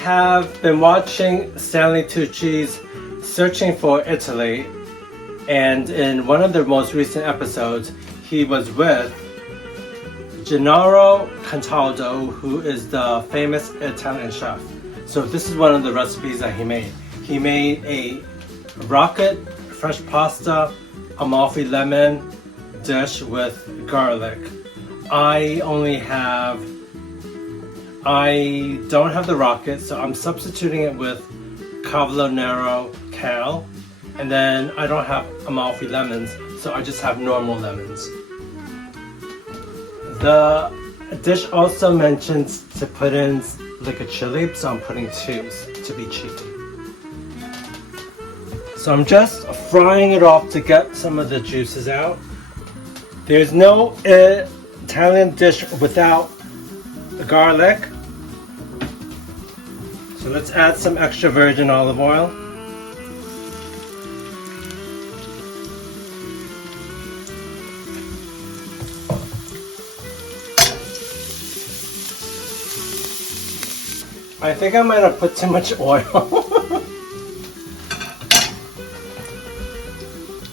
have been watching Stanley Tucci's Searching for Italy, and in one of the most recent episodes, he was with Gennaro Cataldo, who is the famous Italian chef. So this is one of the recipes that he made. He made a rocket fresh pasta Amalfi lemon dish with garlic. I don't have the rocket, so I'm substituting it with Cavolo Nero kale, and then I don't have Amalfi lemons, so I just have normal lemons. The dish also mentions to put in like a chili, so I'm putting 2 to be cheeky. So I'm just frying it off to get some of the juices out. There's no Italian dish without garlic. So let's add some extra virgin olive oil. I think I might have put too much oil.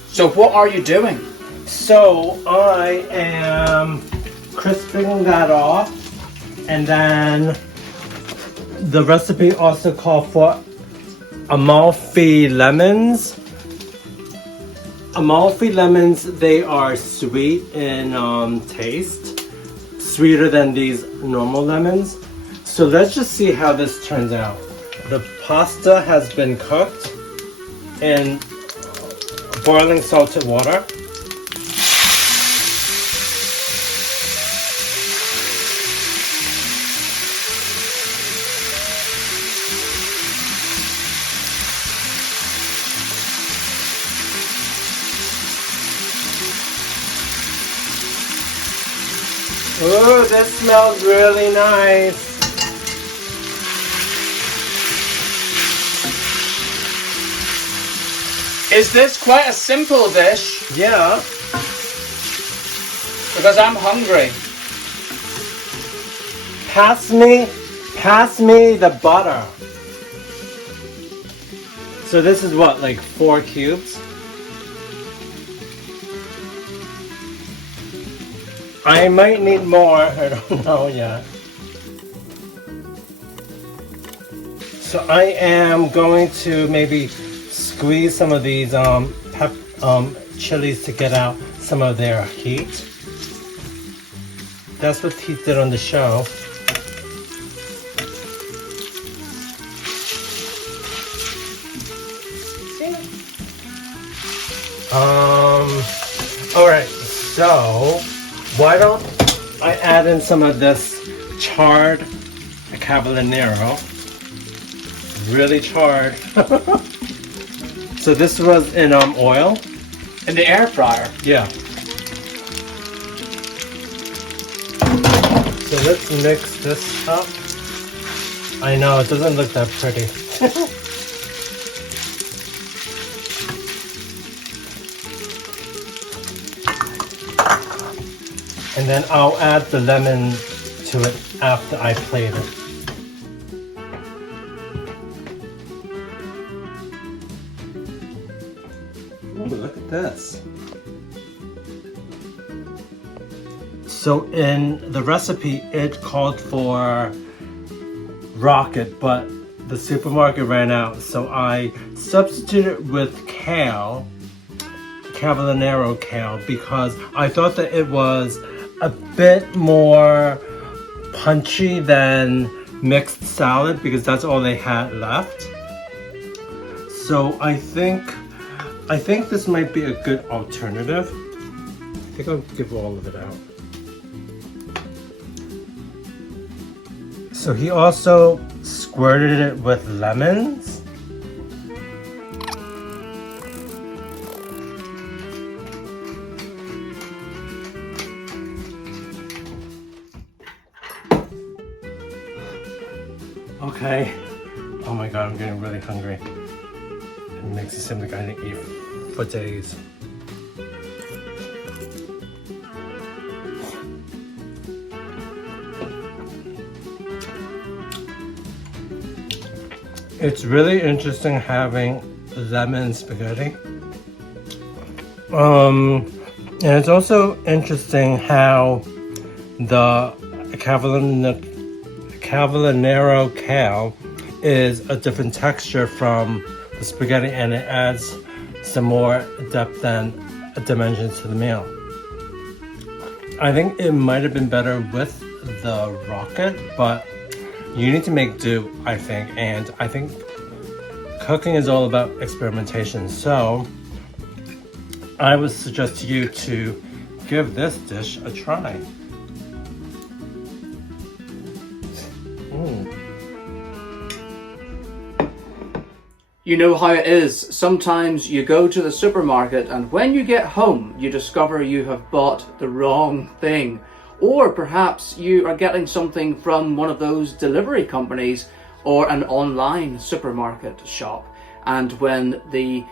So what are you doing? So I am crisping that off, and then the recipe also called for Amalfi lemons. Amalfi lemons, they are sweet in taste, sweeter than these normal lemons. So let's just see how this turns out. The pasta has been cooked in boiling salted water. Ooh, this smells really nice. Is this quite a simple dish? Yeah. Because I'm hungry. Pass me the butter. So this is what, like 4 cubes? I might need more, I don't know yet. So I am going to maybe squeeze some of these chilies to get out some of their heat. That's what he did on the show. Alright, so why don't I add in some of this charred Cavolo Nero. Really charred. So this was in oil? In the air fryer? Yeah. So let's mix this up. I know, it doesn't look that pretty. And then I'll add the lemon to it after I plate it. Ooh, look at this. So in the recipe, it called for rocket, but the supermarket ran out. So I substituted with kale, Cavolo Nero kale, because I thought that it was a bit more punchy than mixed salad, because that's all they had left. So I think this might be a good alternative. I think I'll give all of it out. So he also squirted it with lemons. Okay. Oh my god, I'm getting really hungry. It makes it seem like I didn't eat for days. It's really interesting having lemon spaghetti. And it's also interesting how the Cavallonero kale is a different texture from the spaghetti, and it adds some more depth and dimensions to the meal. I think it might have been better with the rocket, but you need to make do, I think, and I think cooking is all about experimentation. So I would suggest to you to give this dish a try. You know how it is. Sometimes you go to the supermarket and when you get home, you discover you have bought the wrong thing. Or perhaps you are getting something from one of those delivery companies or an online supermarket shop. And when the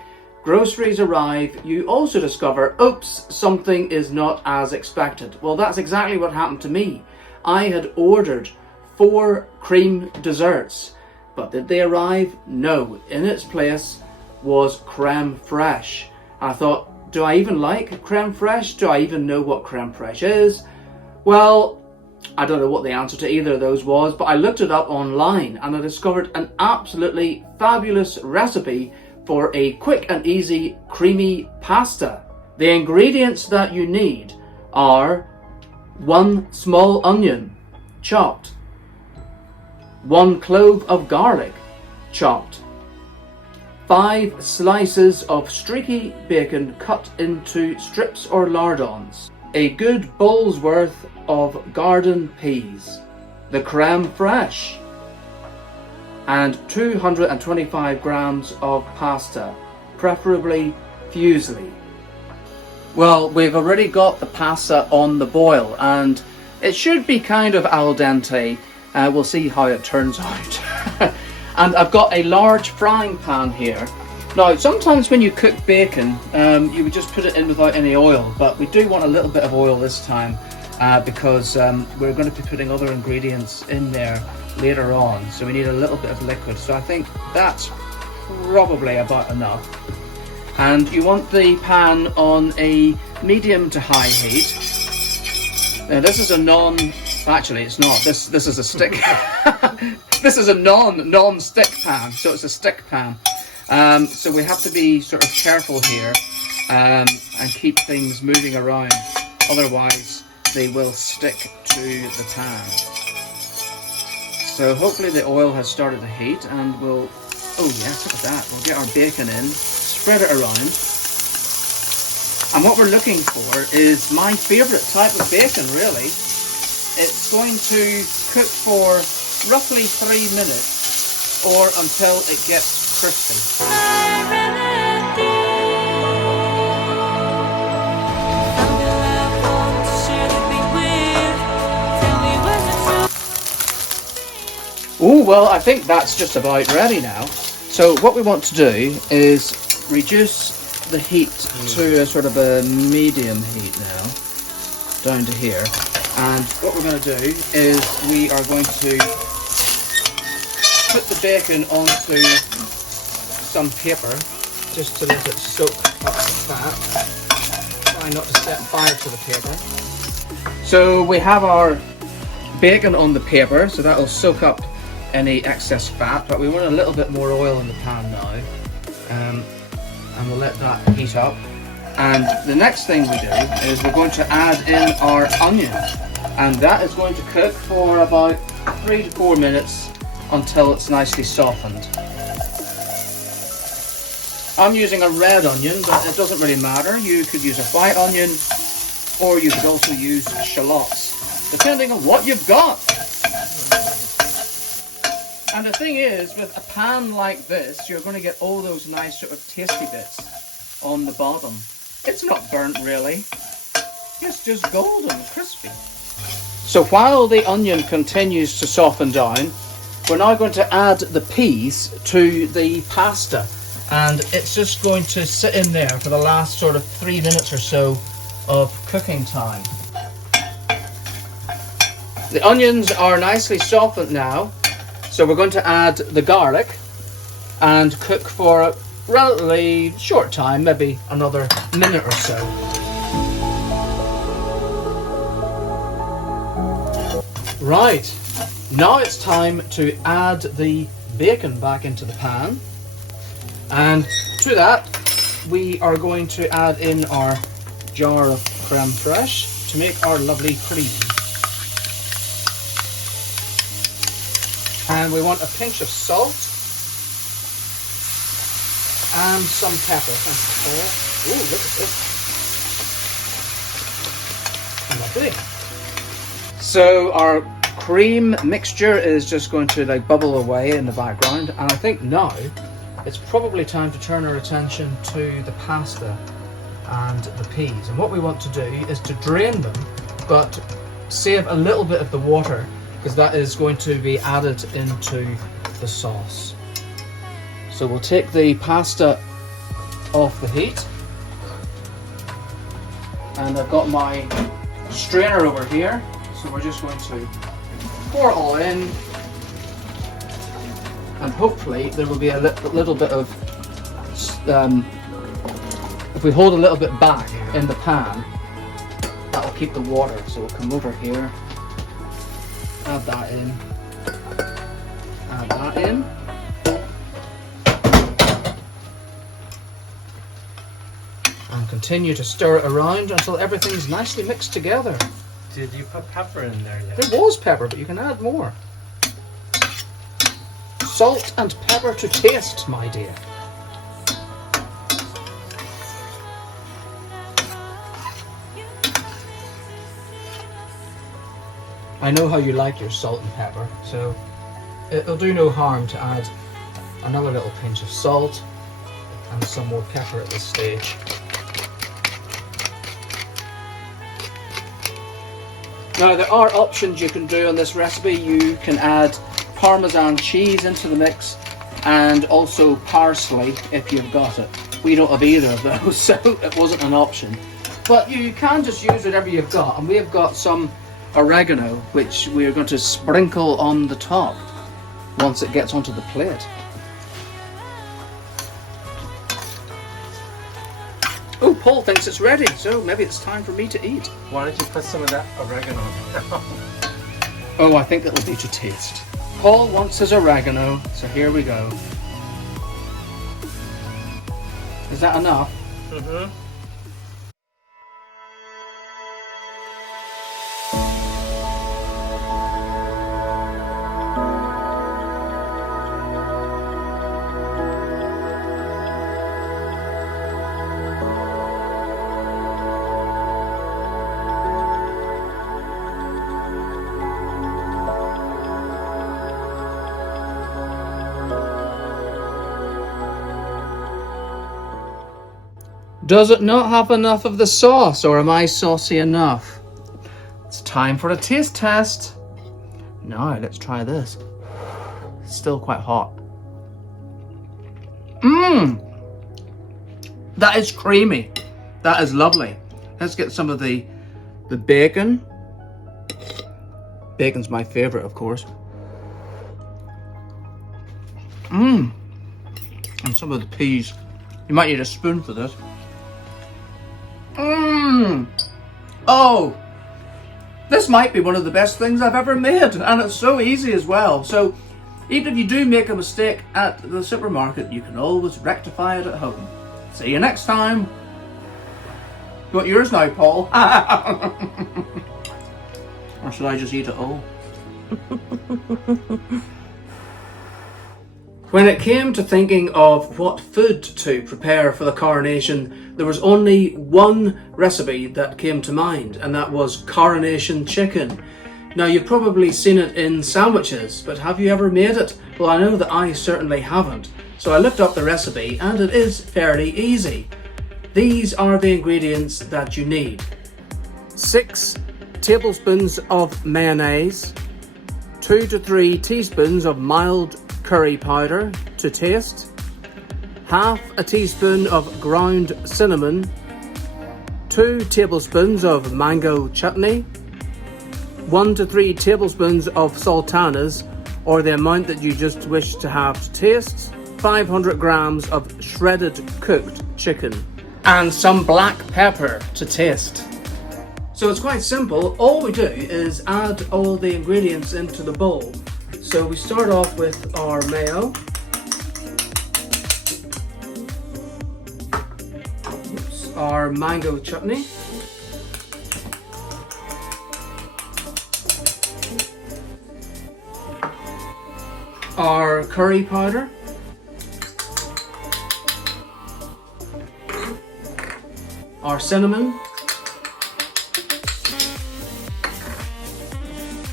groceries arrive, you also discover, oops, something is not as expected. Well, that's exactly what happened to me. I had ordered 4 cream desserts. But did they arrive? No. In its place was creme fraiche. I thought, do I even like creme fraiche? Do I even know what creme fraiche is? Well, I don't know what the answer to either of those was, but I looked it up online and I discovered an absolutely fabulous recipe for a quick and easy creamy pasta. The ingredients that you need are 1 small onion, chopped, 1 clove of garlic, chopped, 5 slices of streaky bacon cut into strips or lardons, a good bowl's worth of garden peas, the creme fraiche, and 225 grams of pasta, preferably fusilli. Well, we've already got the pasta on the boil and it should be kind of al dente. We'll see how it turns out. And I've got a large frying pan here. Now, sometimes when you cook bacon, you would just put it in without any oil, but we do want a little bit of oil this time because we're going to be putting other ingredients in there later on, so we need a little bit of liquid. So I think that's probably about enough. And you want the pan on a medium to high heat. Now this is a actually it's not, this is a stick. This is a non-stick pan, so it's a stick pan. So we have to be sort of careful here and keep things moving around, otherwise they will stick to the pan. So hopefully the oil has started to heat and we'll, oh yes, look at that, we'll get our bacon in, spread it around. And what we're looking for is my favourite type of bacon, really. It's going to cook for roughly 3 minutes or until it gets crispy. Oh, well, I think that's just about ready now. So what we want to do is reduce the heat to a sort of a medium heat now, down to here. And what we're going to do is we are going to put the bacon onto some paper just to let it soak up the fat. Try not to set fire to the paper. So we have our bacon on the paper, so that will soak up any excess fat, but we want a little bit more oil in the pan now. And we'll let that heat up. And the next thing we do is we're going to add in our onion, and that is going to cook for about 3 to 4 minutes until it's nicely softened. I'm using a red onion, but it doesn't really matter. You could use a white onion, or you could also use shallots, depending on what you've got. And the thing is, with a pan like this, you're going to get all those nice sort of tasty bits on the bottom. It's not burnt really, it's just golden, crispy. So while the onion continues to soften down, we're now going to add the peas to the pasta. And it's just going to sit in there for the last sort of 3 minutes or so of cooking time. The onions are nicely softened now. So we're going to add the garlic, and cook for a relatively short time, maybe another minute or so. Right, now it's time to add the bacon back into the pan, and to that we are going to add in our jar of creme fraiche to make our lovely cream. And we want a pinch of salt and some pepper. Thanks, Paul. Ooh, look at this. Lovely. So our cream mixture is just going to like bubble away in the background, and I think now it's probably time to turn our attention to the pasta and the peas. And what we want to do is to drain them, but save a little bit of the water, because that is going to be added into the sauce. So we'll take the pasta off the heat, and I've got my strainer over here, so we're just going to pour it all in, and hopefully there will be a little bit of, if we hold a little bit back in the pan, that'll keep the water. So we'll come over here, add that in, add that in. And continue to stir it around until everything's nicely mixed together. Did you put pepper in there yet? There was pepper, but you can add more. Salt and pepper to taste, my dear. I know how you like your salt and pepper, so it'll do no harm to add another little pinch of salt and some more pepper at this stage. Now there are options you can do on this recipe. You can add Parmesan cheese into the mix, and also parsley if you've got it. We don't have either of those, so it wasn't an option. But you can just use whatever you've got, and we have got some oregano which we are going to sprinkle on the top once it gets onto the plate. Oh, Paul thinks it's ready, so maybe it's time for me to eat. Why don't you put some of that oregano down? Oh, I think it'll be to taste. Paul wants his oregano, so here we go. Is that enough? Mm-hmm. Does it not have enough of the sauce, or am I saucy enough? It's time for a taste test. Now, let's try this. It's still quite hot. That is creamy. That is lovely. Let's get some of the bacon. Bacon's my favorite, of course. And some of the peas. You might need a spoon for this. Oh, this might be one of the best things I've ever made, and it's so easy as well. So even if you do make a mistake at the supermarket, you can always rectify it at home. See you next time. You want yours now, Paul? Or should I just eat it all? When it came to thinking of what food to prepare for the coronation, there was only one recipe that came to mind, and that was coronation chicken. Now, you've probably seen it in sandwiches, but have you ever made it? Well, I know that I certainly haven't. So I looked up the recipe, and it is fairly easy. These are the ingredients that you need. 6 tablespoons of mayonnaise, 2 to 3 teaspoons of mild curry powder to taste, half a teaspoon of ground cinnamon, 2 tablespoons of mango chutney, 1 to 3 tablespoons of sultanas, or the amount that you just wish to have to taste, 500 grams of shredded cooked chicken and some black pepper to taste. So it's quite simple. All we do is add all the ingredients into the bowl. So we start off with our mayo. Oops. Our mango chutney. Our curry powder. Our cinnamon.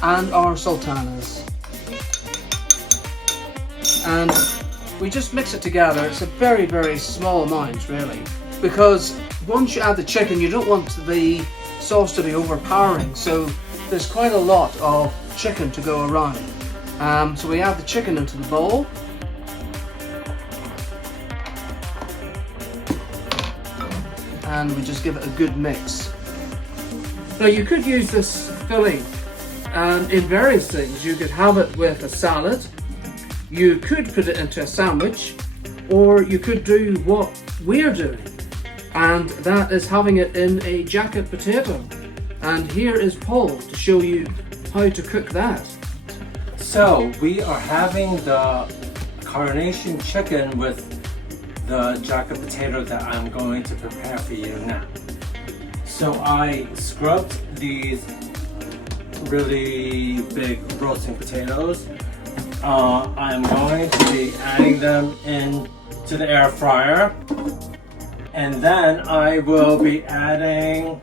And our sultanas. And we just mix it together. It's a very, very small amount, really. Because once you add the chicken, you don't want the sauce to be overpowering. So there's quite a lot of chicken to go around. So we add the chicken into the bowl. And we just give it a good mix. Now you could use this filling in various things. You could have it with a salad, you could put it into a sandwich, or you could do what we're doing, and that is having it in a jacket potato. And here is Paul to show you how to cook that. So we are having the coronation chicken with the jacket potato that I'm going to prepare for you now. So I scrubbed these really big roasting potatoes. I'm going to be adding them into the air fryer, and then I will be adding,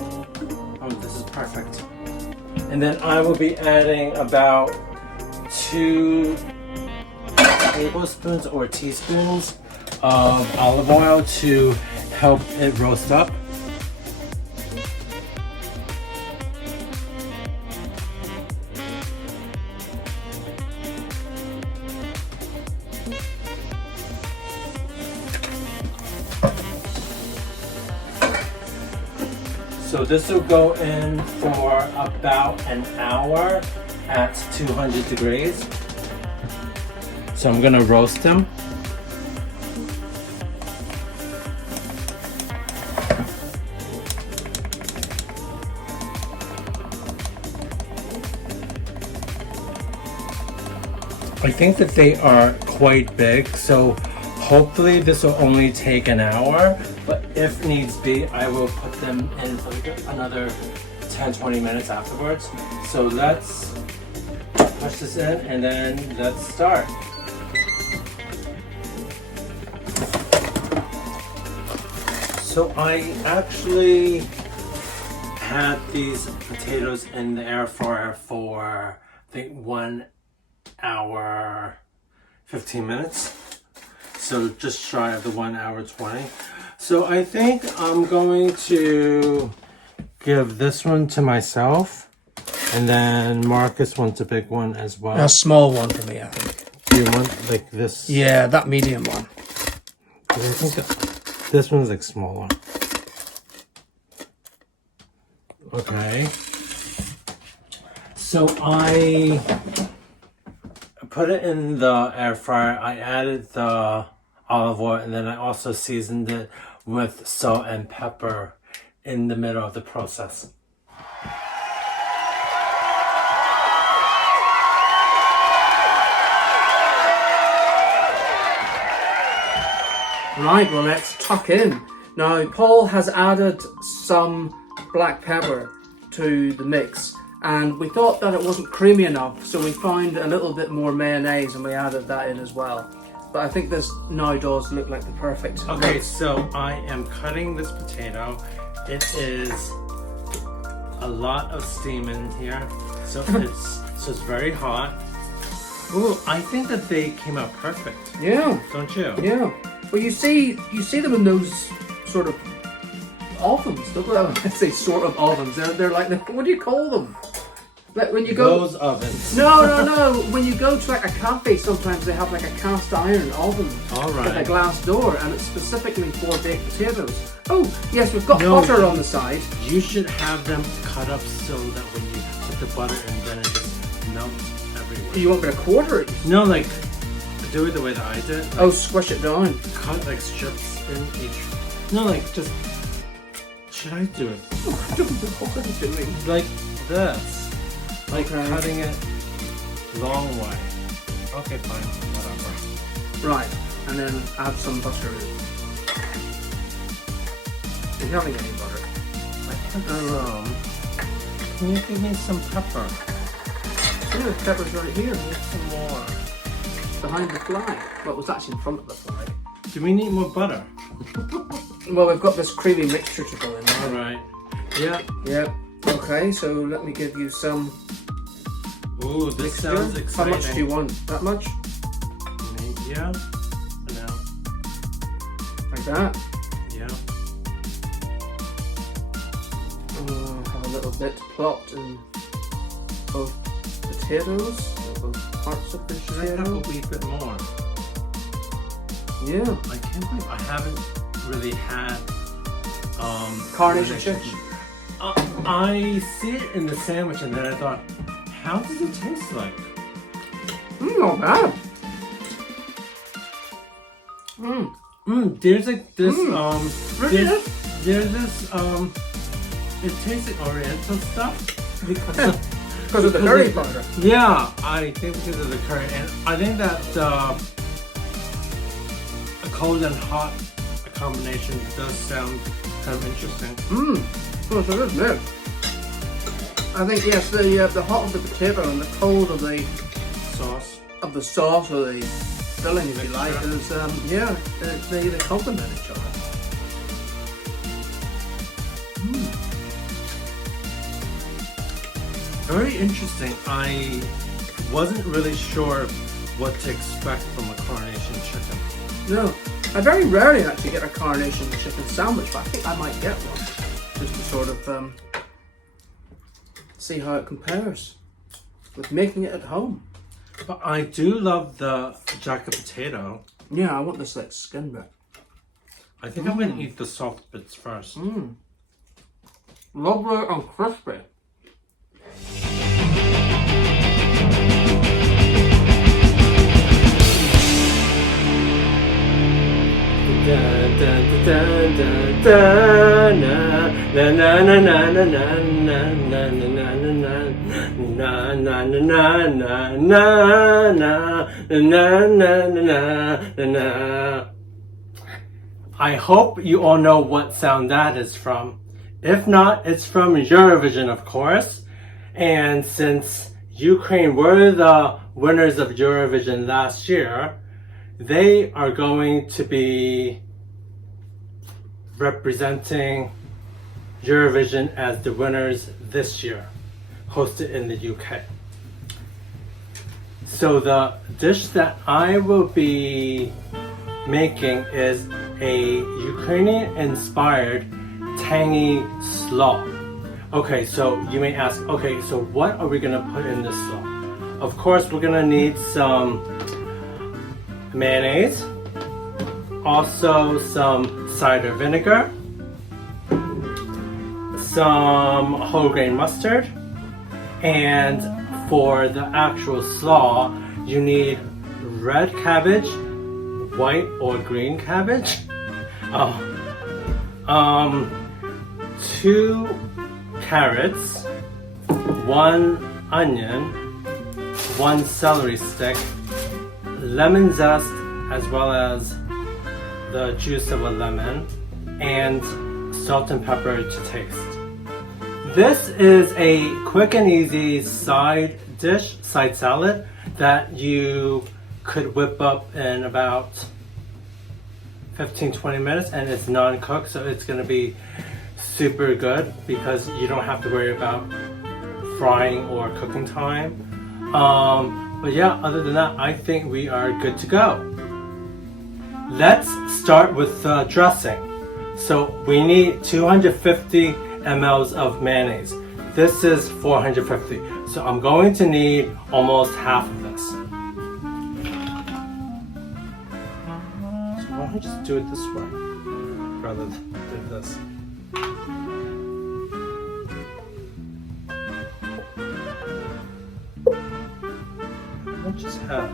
oh, this is perfect. And then I will be adding about 2 tablespoons or teaspoons of olive oil to help it roast up. So this will go in for about an hour at 200 degrees. So I'm gonna roast them. I think that they are quite big, so hopefully this will only take an hour, but if needs be, I will put them in for another 10-20 minutes afterwards. So let's push this in and then let's start. So I actually had these potatoes in the air fryer for, I think, 1 hour 15 minutes. So just shy of the 1 hour 20. So I think I'm going to give this one to myself, and then Marcus wants a big one as well. A small one for me, I think. Do you want like this? Yeah, that medium one. I think this one's like small one. Okay. So I put it in the air fryer. I added the olive oil, and then I also seasoned it with salt and pepper in the middle of the process. Right, well, let's tuck in. Now, Paul has added some black pepper to the mix, and we thought that it wasn't creamy enough, so we found a little bit more mayonnaise and we added that in as well. But I think this now does look like the perfect Okay, mix. so I am cutting this potato. It is a lot of steam in here, so it's very hot. Ooh, I think that they came out perfect. Yeah. Don't you? Yeah. Well, you see them in those sort of ovens. Let's say sort of ovens. They're like, what do you call them? Like when you go. Those ovens. No. When you go to like a cafe, sometimes they have like a cast iron oven. All right. With a glass door, and it's specifically for baked potatoes. Oh, yes, we've got butter on the side. You should have them cut up so that when you put the butter in, then it just melts everywhere. You want me to quarter it? No, like do it the way that I did. Like, Oh, squish it down. cut like strips in each. No, like just. Should I do it I don't know what I'm doing. like this? Like Okay. cutting it long way. Okay, fine, whatever. Right, and then add some butter. Are you having any butter? Can you give me some pepper? Yeah, the pepper's right here, Need some more. behind the flag. Well, it was actually in front of the flag. Do we need more butter? Well, we've got this creamy mixture to go in. All right. Yeah. Yeah. Okay, so let me give you some Ooh, this mixture. sounds How exciting. much do you want? That much? Yeah. No. Like that? Yeah. Have a little bit plopped in both potatoes, both parts of the Should I have a potato. wee bit more? Yeah. I can't believe I haven't really had Coronation chicken. I see it in the sandwich and then I thought, how does it taste like? Not bad. There's like this Really? there's this it tastes like oriental stuff. Because of the curry powder. Yeah, I think because of the curry, and I think that a cold and hot combination does sound kind of interesting. Oh, so that's good. I think yes, the hot of the potato and the cold of the sauce or the filling, if you like, is they complement each other. Very interesting. I wasn't really sure what to expect from a coronation chicken. No, I very rarely actually get a coronation chicken sandwich, but I think I might get one just to sort of see how it compares with making it at home. But I do love the jacket potato. Yeah, I want this like skin bit. I think I'm gonna eat the soft bits first. Lovely and crispy. I hope you all know what sound that is from. If not, it's from Eurovision, of course. And since Ukraine were the winners of Eurovision last year, they are going to be representing Eurovision as the winners this year, hosted in the UK. So the dish that I will be making is a Ukrainian-inspired tangy slaw. Okay, so you may ask, okay, so what are we gonna put in this slaw? Of course, we're gonna need some mayonnaise, also some cider vinegar, some whole grain mustard, and for the actual slaw, you need red cabbage, white or green cabbage, 2 carrots, 1 onion, 1 celery stick, lemon zest, as well as the juice of a lemon, and salt and pepper to taste. This is a quick and easy side salad that you could whip up in about 15-20 minutes, and it's non-cooked, so it's going to be super good because you don't have to worry about frying or cooking time. But yeah, other than that, I think we are good to go. Let's start with the dressing. So we need 250 mLs of mayonnaise. This is 450, so I'm going to need almost half of this. So why don't I just do it this way rather than do this? I'll just have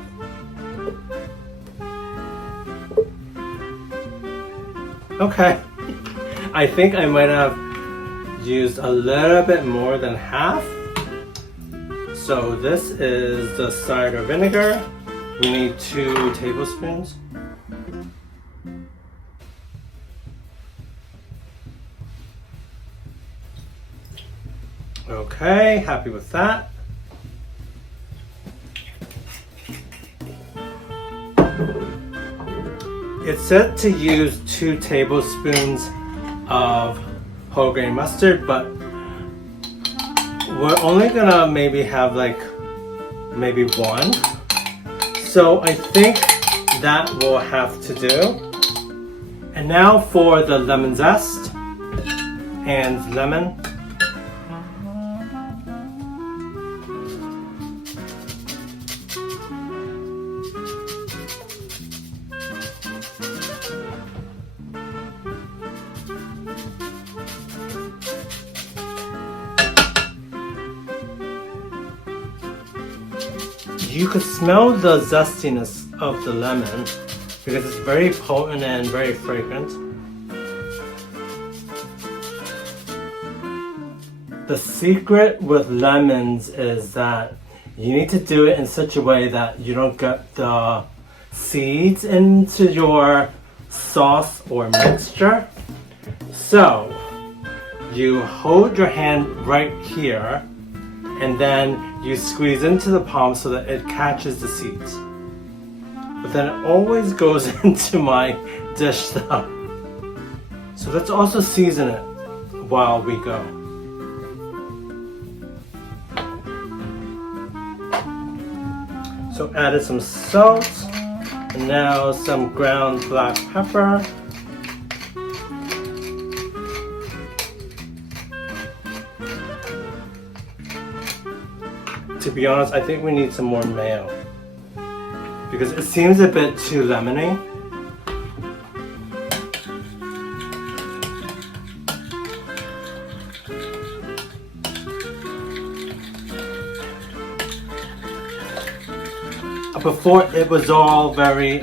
Okay. I think I might have used a little bit more than half. So this is the cider vinegar. We need 2 tablespoons. Okay, happy with that. It's said to use 2 tablespoons of whole grain mustard, but we're only gonna maybe have like maybe 1. So I think that will have to do. And now for the lemon zest and lemon. You could smell the zestiness of the lemon because it's very potent and very fragrant. The secret with lemons is that you need to do it in such a way that you don't get the seeds into your sauce or mixture. So you hold your hand right here and then you squeeze into the palm so that it catches the seeds. But then it always goes into my dish though. So let's also season it while we go. So added some salt, and now some ground black pepper. To be honest, I think we need some more mayo because it seems a bit too lemony. Before it was all very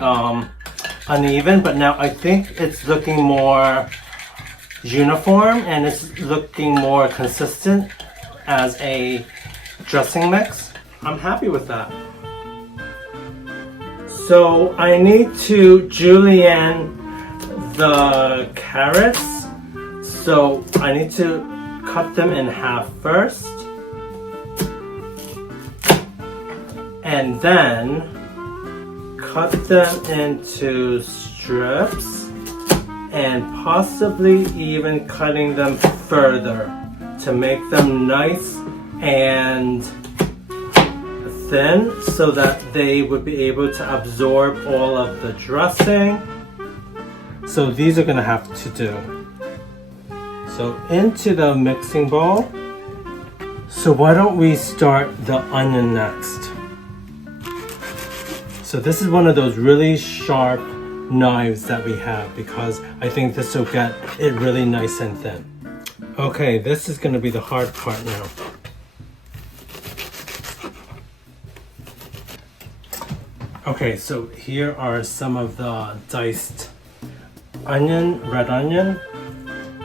uneven, but now I think it's looking more uniform and it's looking more consistent as a dressing mix. I'm happy with that. So I need to julienne the carrots. So I need to cut them in half first. And then cut them into strips and possibly even cutting them further to make them nice and thin so that they would be able to absorb all of the dressing. So these are gonna have to do. So into the mixing bowl. So why don't we start the onion next? So this is one of those really sharp knives that we have because I think this will get it really nice and thin. Okay, this is gonna be the hard part now. Okay, so here are some of the diced onion, red onion,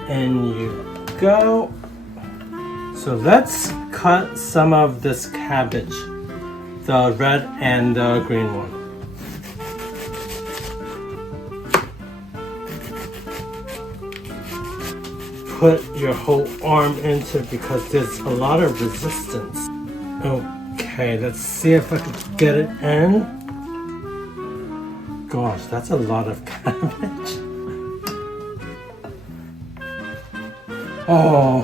and you go. So let's cut some of this cabbage, the red and the green one. Put your whole arm into it because there's a lot of resistance. Okay, let's see if I can get it in. Gosh, that's a lot of cabbage. Oh,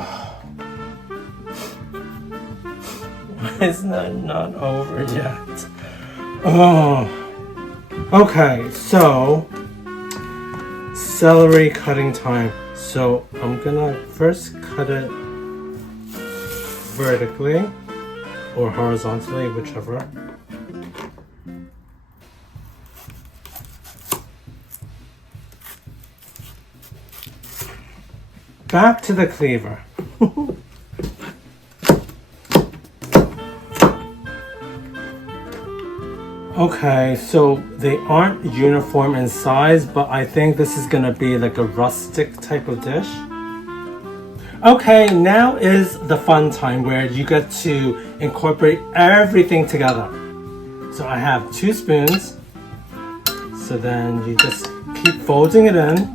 why is that not over yet? Oh, okay, so celery cutting time. So I'm gonna first cut it vertically or horizontally, whichever. Back to the cleaver. Okay, so they aren't uniform in size, but I think this is gonna be like a rustic type of dish. Okay, now is the fun time where you get to incorporate everything together. So I have 2 spoons. So then you just keep folding it in.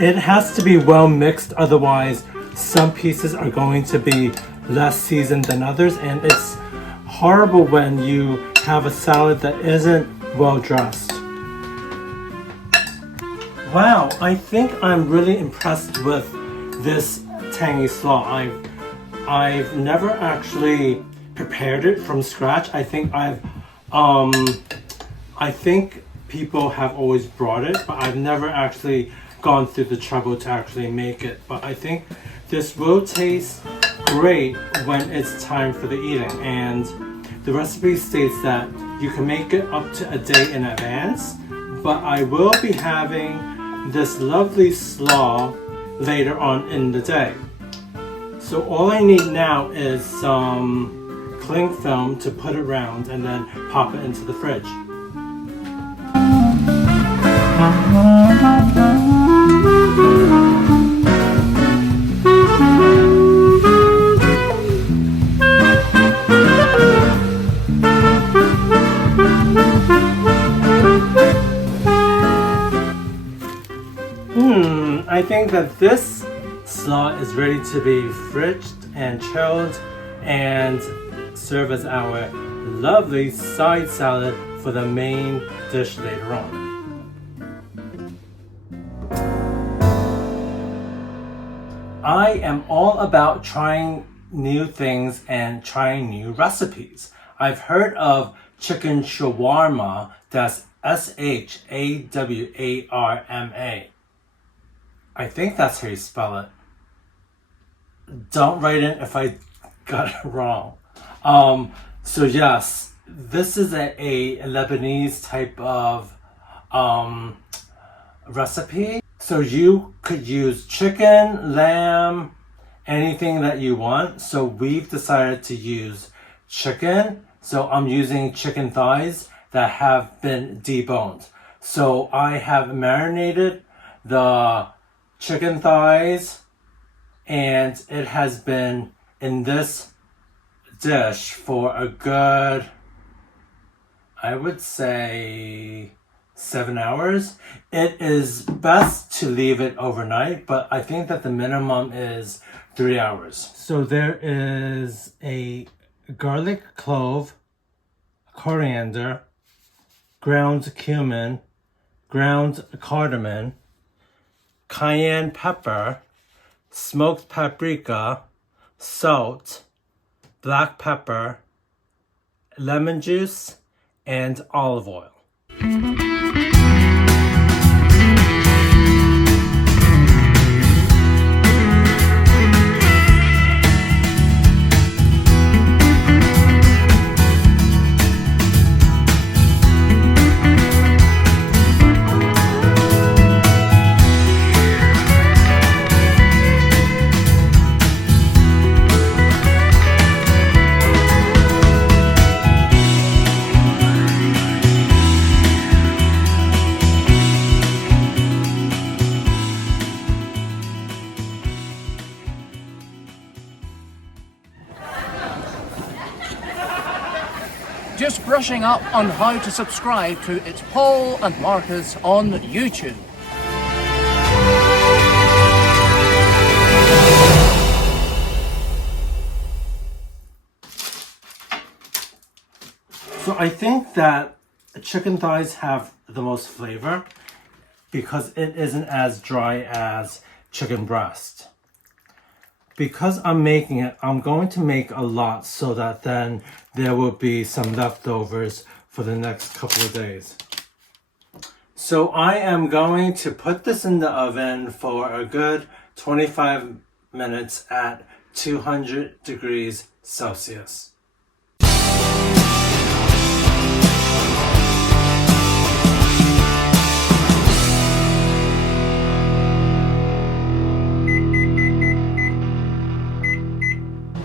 It has to be well mixed, otherwise some pieces are going to be less seasoned than others, and it's horrible when you have a salad that isn't well dressed. Wow, I think I'm really impressed with this tangy slaw. I've never actually prepared it from scratch. I think people have always brought it, but I've never actually gone through the trouble to actually make it. But I think this will taste great when it's time for the eating. And the recipe states that you can make it up to a day in advance, but I will be having this lovely slaw later on in the day. So all I need now is some cling film to put around and then pop it into the fridge. I think that this slaw is ready to be fridged and chilled and serve as our lovely side salad for the main dish later on. I am all about trying new things and trying new recipes. I've heard of chicken shawarma, that's shawarma. I think that's how you spell it. Don't write in if I got it wrong. So yes, this is a Lebanese type of recipe. So you could use chicken, lamb, anything that you want. So we've decided to use chicken. So I'm using chicken thighs that have been deboned. So I have marinated the chicken thighs, and it has been in this dish for a good, I would say, 7 hours. It is best to leave it overnight, but I think that the minimum is 3 hours. So there is a garlic clove, coriander, ground cumin, ground cardamom, cayenne pepper, smoked paprika, salt, black pepper, lemon juice, and olive oil. Just brushing up on how to subscribe to It's Paul and Marcus on YouTube. So I think that chicken thighs have the most flavor because it isn't as dry as chicken breast. Because I'm making it, I'm going to make a lot so that then there will be some leftovers for the next couple of days. So I am going to put this in the oven for a good 25 minutes at 200 degrees Celsius.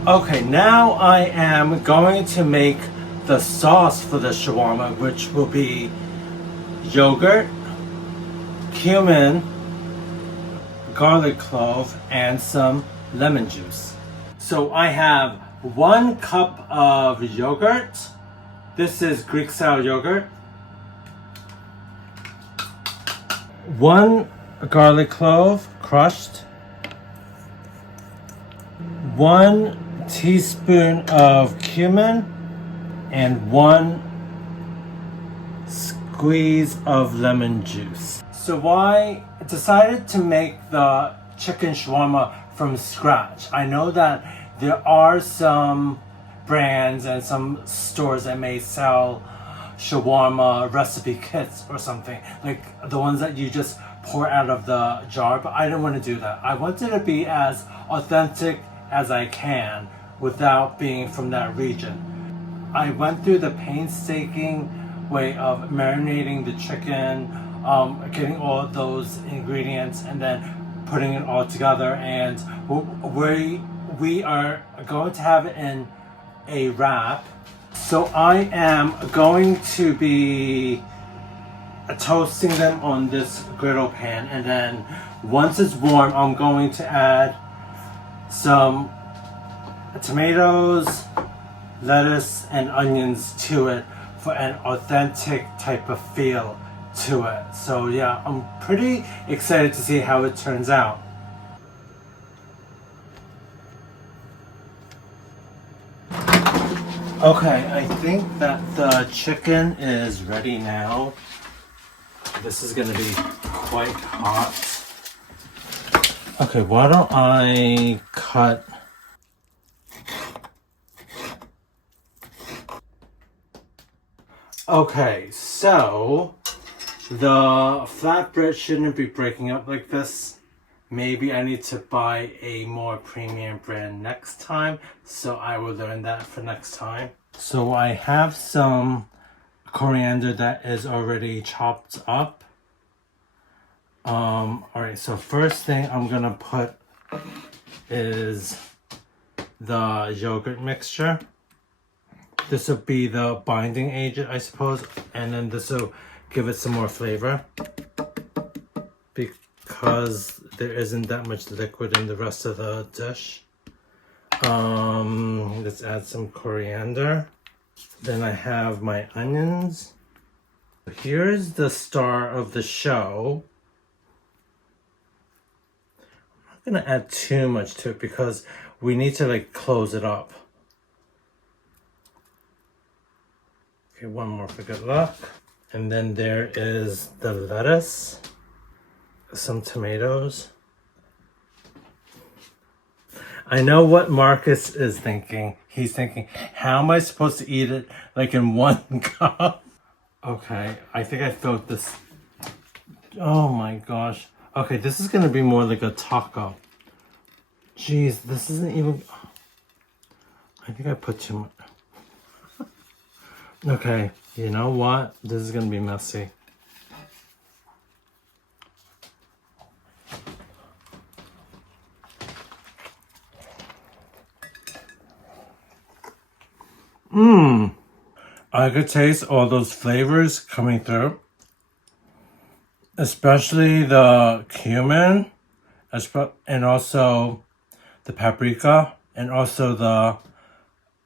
Okay, now I am going to make the sauce for the shawarma, which will be yogurt, cumin, garlic clove, and some lemon juice. So I have 1 cup of yogurt. This is Greek style yogurt. 1 garlic clove crushed. 1 teaspoon of cumin and 1 squeeze of lemon juice. So I decided to make the chicken shawarma from scratch. I know that there are some brands and some stores that may sell shawarma recipe kits or something, like the ones that you just pour out of the jar, but I didn't want to do that. I wanted to be as authentic as I can without being from that region. I went through the painstaking way of marinating the chicken, getting all of those ingredients, and then putting it all together. And we are going to have it in a wrap. So I am going to be toasting them on this griddle pan, and then once it's warm, I'm going to add some tomatoes, lettuce, and onions to it for an authentic type of feel to it. So yeah, I'm pretty excited to see how it turns out. Okay, I think that the chicken is ready now. This is gonna be quite hot. Okay, why don't I cut Okay, so the flatbread shouldn't be breaking up like this. Maybe I need to buy a more premium brand next time, so I will learn that for next time. So I have some coriander that is already chopped up. Alright, so first thing I'm gonna put is the yogurt mixture. This will be the binding agent, I suppose, and then this will give it some more flavor because there isn't that much liquid in the rest of the dish. Let's add some coriander. Then I have my onions. Here's the star of the show. I'm not gonna add too much to it because we need to like close it up. Okay, one more for good luck. And then there is the lettuce, some tomatoes. I know what Marcus is thinking. He's thinking, how am I supposed to eat it like in 1 cup? Okay, I think I filled this. Oh my gosh. Okay, this is gonna be more like a taco. Jeez, this isn't even. I think I put too much. Okay, you know what? This is gonna be messy. I could taste all those flavors coming through. Especially the cumin, and also the paprika, and also the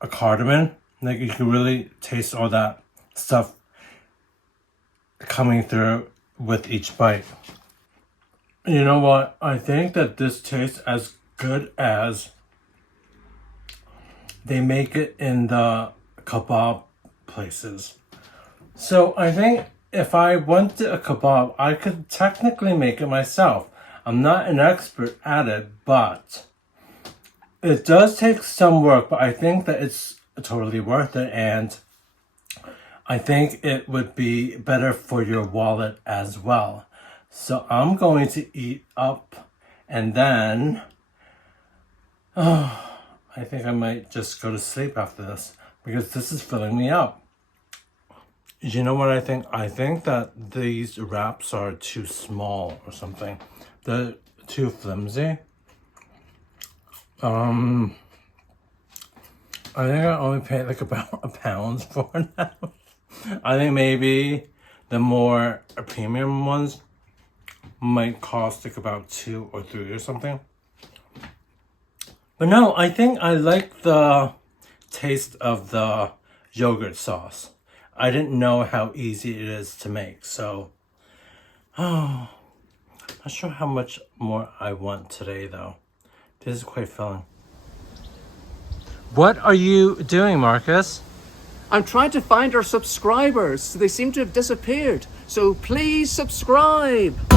cardamom. Like you can really taste all that stuff coming through with each bite. You know what? I think that this tastes as good as they make it in the kebab places. So I think if I wanted a kebab, I could technically make it myself. I'm not an expert at it, but it does take some work, but I think that it's totally worth it, and I think it would be better for your wallet as well. So I'm going to eat up, and then I think I might just go to sleep after this because this is filling me up. You know what I think? I think that these wraps are too small or something. They're too flimsy. I think I only paid like about £1 for it now. I think maybe the more premium ones might cost like about 2 or 3 or something. But no, I think I like the taste of the yogurt sauce. I didn't know how easy it is to make, so not sure how much more I want today though. This is quite filling. What are you doing, Marcus? I'm trying to find our subscribers. They seem to have disappeared. So please subscribe.